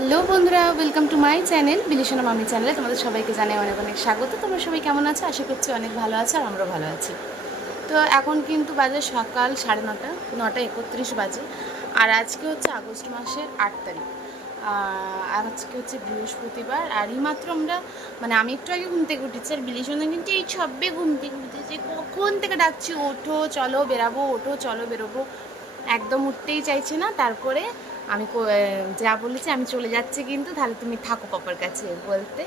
Hello বন্ধুরা welcome to my channel বিলিশনা মামি চ্যানেলে তোমাদের সবাইকে জানাই অনেক অনেক স্বাগত। তোমরা সবাই কেমন আছো? আশা করছি অনেক ভালো আছে আর আমরা ভালো আছি। তো এখন কিন্তু বাজে সকাল সাড়ে নটা নটা একত্রিশ বাজে। আর আজকে হচ্ছে আগস্ট মাসের আট তারিখ। আজকে হচ্ছে বৃহস্পতিবার। আর এই মাত্র আমরা মানে আমি একটু আগে ঘুম থেকে উঠেছি। আর বিলিশনা কিন্তু এই সবে ঘুম থেকে উঠেছে কখন থেকে ডাকছি, ওঠো, চলো বেরাবো, ওঠো, চলো বেরোবো। একদম উঠতেই চাইছে না। তারপরে আমি যা বলেছি, আমি চলে যাচ্ছি কিন্তু, তাহলে তুমি থাকো পাপার কাছে বলতে।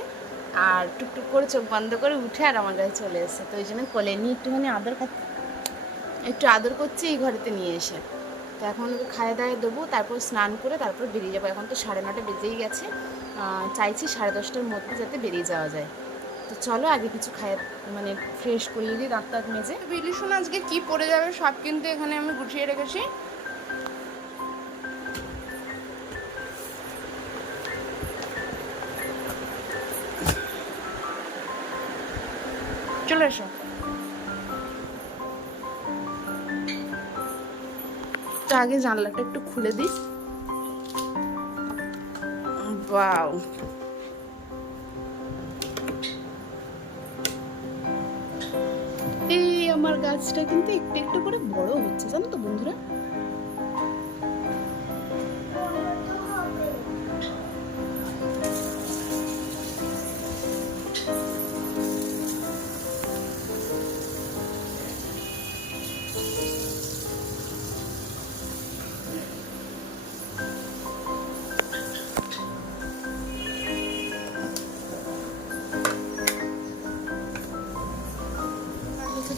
আর টুকটুক করে চোখ বন্ধ করে উঠে আর আমার কাছে চলে এসেছে তো ওই জন্য কোলে নিয়ে একটুখানি আদর একটু আদর করছি এই ঘরেতে নিয়ে এসে। তো এখন ওকে খাইয়ে দাইয়ে দেবো, তারপর স্নান করে তারপর বেরিয়ে যাব। এখন তো সাড়ে নটা বেজেই গেছে। চাইছি সাড়ে দশটার মধ্যে যাতে বেরিয়ে যাওয়া যায়। তো চলো আগে কিছু খায় মানে ফ্রেশ করিয়ে দিই দাঁত দাঁত মেজে বিলিশন আজকে কি পড়ে যাবে সব কিন্তু এখানে আমি গুছিয়ে রেখেছি। চলে এসো। আগে জানলাটা একটু খুলে দিই। বাও এই আমার গাছটা কিন্তু একটু একটু করে বড় হচ্ছে, জানো তো বন্ধুরা?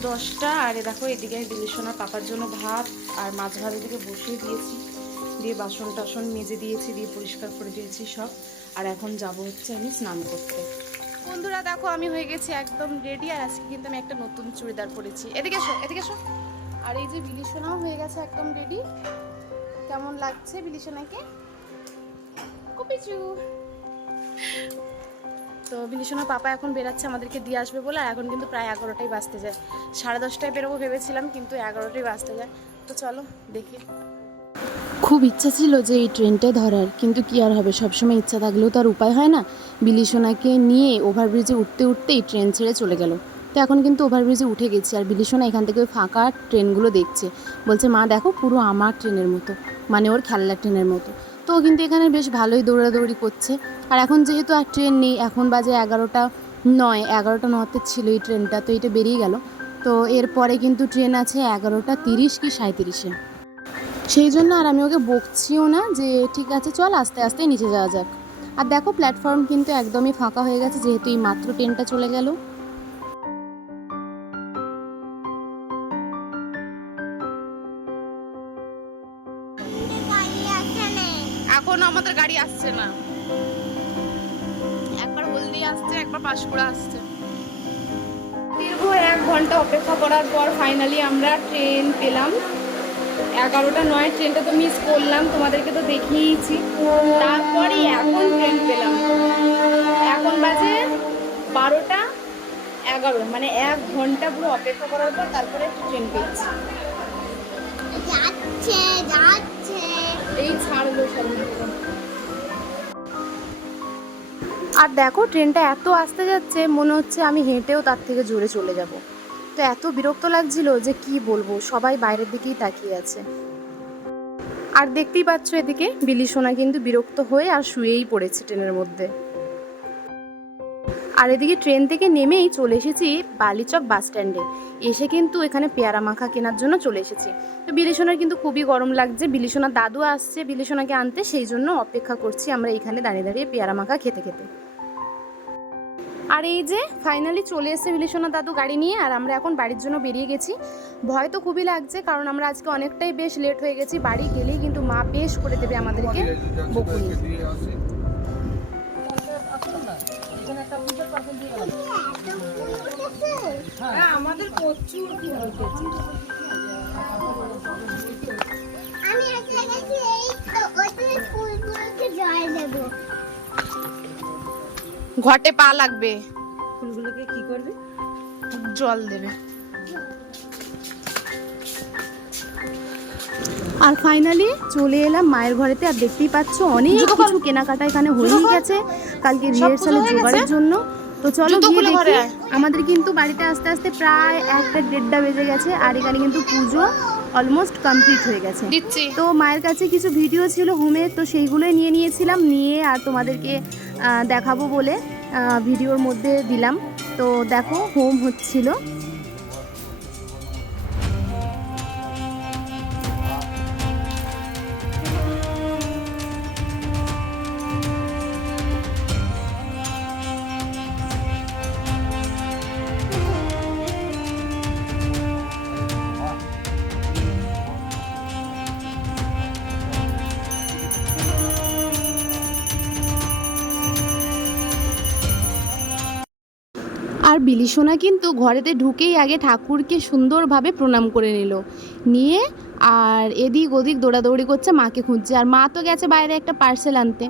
দশটা, আর এ দেখো এদিকে আমি বিলেসোনা পাপার জন্য ভাত আর মাছ এদিকে বসিয়ে দিয়েছি। দিয়ে বাসন টাসন মেজে দিয়েছি, দিয়ে পরিষ্কার করে দিয়েছি সব। আর এখন যাব হচ্ছে আমি স্নান করতে। বন্ধুরা দেখো আমি হয়ে গেছি একদম রেডি আর আজকে কিন্তু আমি একটা নতুন চুড়িদার পরেছি। এদিকে এসো এদিকে এসো। আর এই যে বিলিসোনাও হয়ে গেছে একদম রেডি কেমন লাগছে বিলিসোনাকে কপিচু। তো বিলিসোনার পাপা এখন বেরাচ্ছে, আমাদেরকে দিয়ে আসবে বলে, আর এখন কিন্তু প্রায় এগারোটাই বাজতে যায়। সাড়ে দশটায় বেরোবো ভেবেছিলাম, কিন্তু এগারোটাই বাজতে যায়। তো চলো, দেখি। খুব ইচ্ছা ছিল যে এই ট্রেনটা ধরার, কিন্তু কি আর হবে? সবসময় ইচ্ছা থাকলেও তো আর উপায় হয় না। বিলিসোনাকে নিয়ে ওভারব্রিজে উঠতে উঠতে এই ট্রেন ছেড়ে চলে গেল। তো এখন কিন্তু ওভারব্রিজে উঠে গেছি, আর বিলিসোনা এখান থেকে ওই ফাঁকা ট্রেনগুলো দেখছে। বলছে, মা, দেখো পুরো আমার ট্রেনের মতো। মানে ওর খেলনা ট্রেনের মতো। তো কিন্তু এখানে বেশ ভালোই দৌড়াদৌড়ি করছে। আর এখন যেহেতু আর ট্রেন নেই, এখন বাজে এগারোটা নয়, এগারোটা নতে ছিল এই ট্রেনটা, তো এটা বেরিয়ে গেল। তো এরপরে কিন্তু ট্রেন আছে এগারোটা তিরিশ কি সাঁত্রিশে সেই জন্য আর আমি ওকে বকছিও না যে, ঠিক আছে, চল আস্তে আস্তে নিচে যাওয়া যাক। আর দেখো, প্ল্যাটফর্ম কিন্তু একদমই ফাঁকা হয়ে গেছে, যেহেতু এই মাত্র ট্রেনটা চলে গেল। এখন আমাদের গাড়ি আসছে না। একবার হলদি আসছে একবার পাঁশকুড়া আসছে। দীর্ঘ এক ঘণ্টা অপেক্ষা করার পর ফাইনালি আমরা ট্রেন পেলাম। এগারোটা নয় ট্রেনটা তো মিস করলাম তোমাদেরকে তো দেখিয়েছি। তারপরে এখন ট্রেন পেলাম। এখন বাজে বারোটা এগারো মানে এক ঘণ্টা পুরো অপেক্ষা করার পর তারপরে ট্রেন পেয়েছি। যাচ্ছে যাচ্ছে। আর দেখো, ট্রেনটা এত আসতে যাচ্ছে, মনে হচ্ছে আমি হেঁটেও তার থেকে জোরে চলে যাব। তো এত বিরক্ত লাগছিল যে কি বলব, সবাই বাইরের দিকেই তাকিয়ে আছে। আর দেখতেই পাচ্ছ এদিকে, বিলি সোনা কিন্তু বিরক্ত হয়ে আর শুয়েই পড়েছে ট্রেনের মধ্যে। আর এদিকে ট্রেন থেকে নেমেই চলে এসেছি বালিচক বাস স্ট্যান্ডে। এসে কিন্তু এখানে পেয়ারা মাখা কেনার জন্য চলে এসেছি। তো বিলিসোনার কিন্তু খুবই গরম লাগছে। বিলিসোনার দাদু আসছে বিলিসোনাকে আনতে, সেই জন্য অপেক্ষা করছি আমরা এখানে দাঁড়িয়ে দাঁড়িয়ে পেয়ারা মাখা খেতে খেতে। আর এই যে ফাইনালি চলে এসেছে বিলিসোনা দাদু গাড়ি নিয়ে, আর আমরা এখন বাড়ির জন্য বেরিয়ে গেছি। ভয় তো খুবই লাগছে, কারণ আমরা আজকে অনেকটাই বেশ লেট হয়ে গেছি। বাড়ি গেলেই কিন্তু মা বেশ করে দেবে আমাদেরকে বকুনি। আমাদের প্রচুর আমি ঘটে পা লাগবে। ফুলগুলোকে কি করবে? জল দেবে। আর ফাইনালি চলে এলাম মায়ের ঘরেতে। আর দেখতেই পাচ্ছ অনেক কিছু কেনাকাটা এখানে হয়েই গেছে। কালকে রিহার্সালের জোগাড়ের জন্য। তো চলো গিয়ে ঘরে দেখি আমাদের কিন্তু বাড়িতে আস্তে আস্তে প্রায় একটা দেড়টা বেজে গেছে। আর এখানে কিন্তু পুজো অলমোস্ট কমপ্লিট হয়ে গেছে। তো মায়ের কাছে কিছু ভিডিও ছিল হোমের তো সেইগুলোই নিয়ে নিয়েছিলাম। নিয়ে আর তোমাদেরকে দেখাবো বলে ভিডিওর মধ্যে দিলাম। তো দেখো হোম হচ্ছিল। আর বিলিসোনা কিন্তু ঘরেতে ঢুকেই আগে ঠাকুরকে সুন্দরভাবে প্রণাম করে নিল। নিয়ে আর এদিক ওদিক দৌড়াদৌড়ি করছে, মাকে খুঁজছে। আর মা তো গেছে বাইরে একটা পার্সেল আনতে।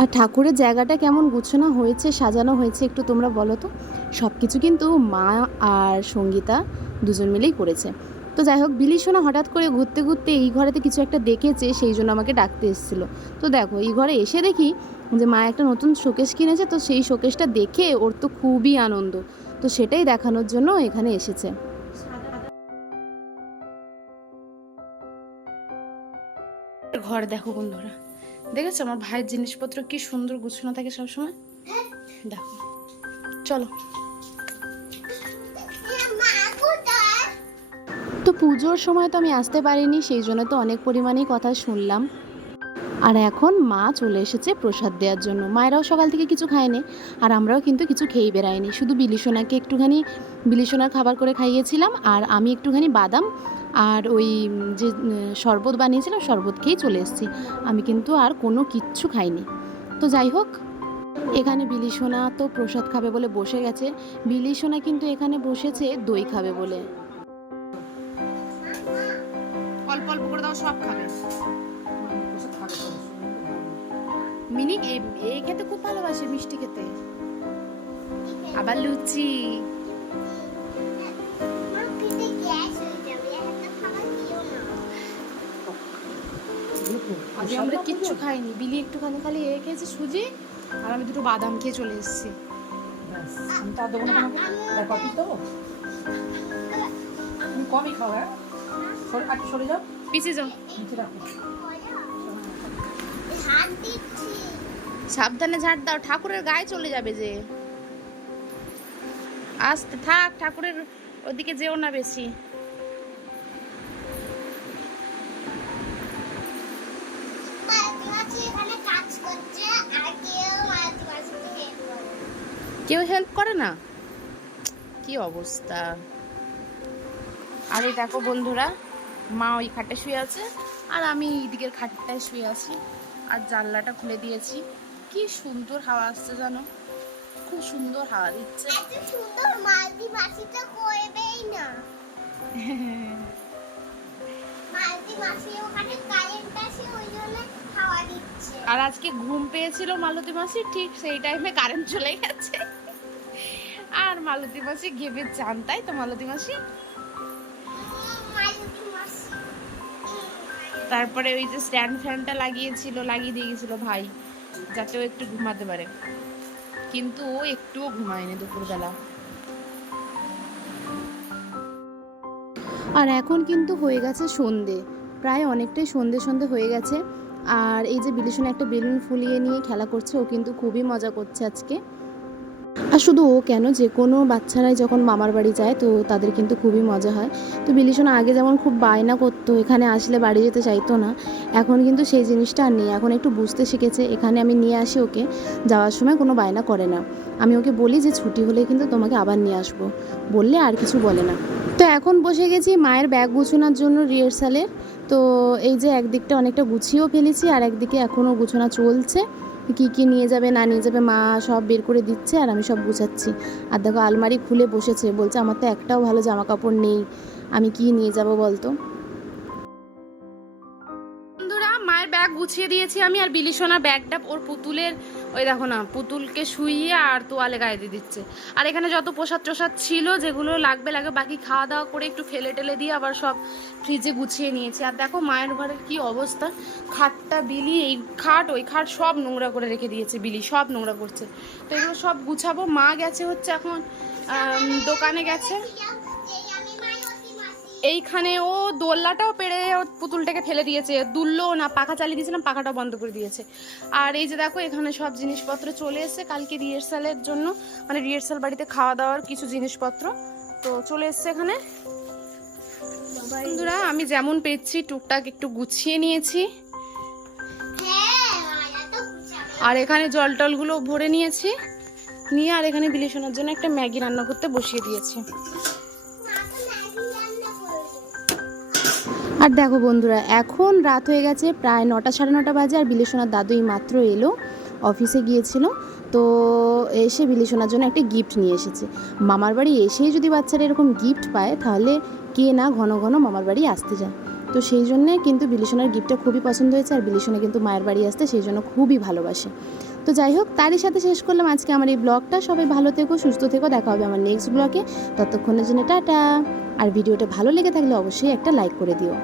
আর ঠাকুরের জায়গাটা কেমন গুছানো হয়েছে, সাজানো হয়েছে একটু তোমরা বলো তো? সব কিছু কিন্তু মা আর সঙ্গীতা দুজন মিলেই করেছে। তো যাই হোক বিলিসোনা হঠাৎ করে ঘুরতে ঘুরতে এই ঘরেতে কিছু একটা দেখেছে, সেই জন্য আমাকে ডাকতে এসেছিল। তো দেখো, এই ঘরে এসে দেখি যে মা একটা নতুন শোকেস কিনেছে তো সেই শোকেসটা দেখে ওর তো খুবই আনন্দ। তো সেটাই দেখানোর জন্য এখানে এসেছে। ঘর দেখো বন্ধুরা। দেখেছ? আমার ভাইয়ের জিনিসপত্র কি সুন্দর গুছানো থাকে সবসময়? দেখো। চলো। তো পুজোর সময় তো আমি আসতে পারিনি সেই জন্য তো অনেক পরিমাণেই কথা শুনলাম। আর এখন মা চলে এসেছে প্রসাদ দেওয়ার জন্য। মায়েরাও সকাল থেকে কিছু খায়নি আর আমরাও কিন্তু কিছু খেয়ে বেড়াইনি। শুধু বিলিসোনাকে একটুখানি বিলিসোনার খাবার করে খাইয়েছিলাম আর আমি একটুখানি বাদাম আর ওই যে শরবত বানিয়েছিলাম শরবত খেয়েই চলে এসেছি। আমি কিন্তু আর কোনো কিচ্ছু খাইনি। তো যাই হোক, এখানে বিলিসোনা তো প্রসাদ খাবে বলে বসে গেছে। বিলিসোনা কিন্তু এখানে বসেছে দই খাবে বলে। অল্প অল্প করে দাও, সব খাবে। মিনি এই খেতে খুব ভালোবাসে মিষ্টি খেতে। আবার লুচি। আজকে আমরা কিচ্ছু খাইনি। বিলি একটুখানি খালি এ খেয়েছে সুজি আর আমি দুটো বাদাম খেয়ে চলে এসেছি। আমি তো আর দেবো না কপি দেবো? তুমি কমই খাও হ্যাঁ? সরে একটু সরে যাও। পিছিয়ে যাও। নিচে রাখো। সাবধানে ঝাড় দাও, ঠাকুরের গায়ে চলে যাবে যে। আস্তে থাক, ঠাকুরের ওদিকে যেও না বেশি। কেউ হেল্প করে না? কি অবস্থা? আর দেখো বন্ধুরা, মা ওই খাটে শুয়ে আছে, আর আমি এই দিকের খাটটায় শুয়ে আছি। আর জানলাটা খুলে দিয়েছি। কি সুন্দর হাওয়া আসছে জানো? খুব সুন্দর হাওয়া দিচ্ছে। সুন্দর করবেই না। ওখানে কারেন্ট আছে ওই জন্য হাওয়া দিচ্ছে। আর আজকে ঘুম পেয়েছিল মালতী মাসি ঠিক সেই টাইমে কারেন্ট চলে গেছে। আর মালতী মাসি ঘেবে চান তাই তো মালতী মাসি? তারপরে ওই যে স্ট্যান্ড ফ্যানটা লাগিয়েছিল, লাগিয়ে দিয়ে গেছিল, ভাই, যাতে ও একটু ঘুমাতে পারে। কিন্তু ও একটুও ঘুমায়নি দুপুরবেলা। আর এখন কিন্তু হয়ে গেছে সন্ধে। প্রায় অনেকটাই সন্ধে সন্ধে হয়ে গেছে। আর এই যে বিলিসনে একটা বেলুন ফুলিয়ে নিয়ে খেলা করছে, ও কিন্তু খুবই মজা করছে আজকে। আর শুধু ও কেন? যে কোনো বাচ্চারাই যখন মামার বাড়ি যায়, তো তাদের কিন্তু খুবই মজা হয়। তো বিলিসনা আগে যেমন খুব বায়না করতো, এখানে আসলে বাড়ি যেতে চাইতো না, এখন কিন্তু সেই জিনিসটা আর নেই। এখন একটু বুঝতে শিখেছে, এখানে আমি নিয়ে আসি ওকে, যাওয়ার সময় কোনো বায়না করে না। আমি ওকে বলি যে ছুটি হলে কিন্তু তোমাকে আবার নিয়ে আসব, বললে আর কিছু বলে না। তো এখন বসে গেছি মায়ের ব্যাগ গুছানোর জন্য রিহার্সালের। তো এই যে একদিকটা অনেকটা গুছিয়েও ফেলেছি, আর একদিকে এখনও গুছানো চলছে। কি কি নিয়ে যাবে, না নিয়ে যাবে, মা সব বের করে দিচ্ছে আর আমি সব গুছাচ্ছি। আর দেখো আলমারি খুলে বসেছে, বলছে আমার তো একটাও ভালো জামা কাপড় নেই, আমি কি নিয়ে যাব বলতো? গুছিয়ে দিয়েছি আমি আর বিলিসোনা ব্যাগটা ওর পুতুলের, ওই দেখো না, পুতুলকে শুইয়ে আর তোয়ালে গায়ে দিয়ে দিচ্ছে। আর এখানে যত প্রসাদ টসাদ ছিল, যেগুলো লাগবে লাগে বাকি খাওয়া দাওয়া করে একটু ফেলে টেলে দিয়ে আবার সব ফ্রিজে গুছিয়ে নিয়েছি। আর দেখো মায়ের ঘরের কি অবস্থা, খাটটা বিলি, এই খাট, ওই খাট সব নোংরা করে রেখে দিয়েছে বিলি, সব নোংরা করছে। তো এগুলো সব গুছাবো। মা গেছে হচ্ছে এখন দোকানে গেছে। এইখানে ও দোল্লাটাও পেরে পুতুলটাকে ফেলে দিয়েছে। দুললো না, পাখা চালিয়ে দিয়েছিলাম পাখাটা বন্ধ করে দিয়েছে। আর এই যে দেখো, এখানে সব জিনিসপত্র চলে এসেছে। কালকে রিহার্সালের জন্য মানে রিহার্সাল বাড়িতে খাওয়া দাওয়ার কিছু জিনিসপত্র। তো চলে এসেছে এখানে। বন্ধুরা, আমি যেমন পেয়েছি, টুকটাক একটু গুছিয়ে নিয়েছি। আর এখানে জল টলগুলো ভরে নিয়েছি। নিয়ে আর এখানে বিলিশনের জন্য একটা ম্যাগি রান্না করতে বসিয়ে দিয়েছি। আর দেখো বন্ধুরা, এখন রাত হয়ে গেছে, প্রায় নটা সাড়ে নটা বাজে, আর বিলেসোনার দাদু এই মাত্র এলো, অফিসে গিয়েছিল। তো এসে বিলেসোনার জন্য একটা গিফট নিয়ে এসেছে। মামার বাড়ি এসেই যদি বাচ্চারা এরকম গিফট পায়, তাহলে কে না ঘন ঘন মামার বাড়ি আসতে যায়। তো সেই জন্যে কিন্তু বিলিসোনার গিফটটা খুবই পছন্দ হয়েছে, আর বিলিসোনা কিন্তু মায়ের বাড়ি আসতে সেই জন্য খুবই ভালোবাসে। তো যাই হোক, তারই সাথে শেষ করলাম আজকে আমার এই ব্লগটা। সবাই ভালো থেকো, সুস্থ থেকো, দেখা হবে আমার নেক্সট ব্লগে। ততক্ষণের জন্য টাটা। আর ভিডিওটা ভালো লেগে থাকলে অবশ্যই একটা লাইক করে দিও।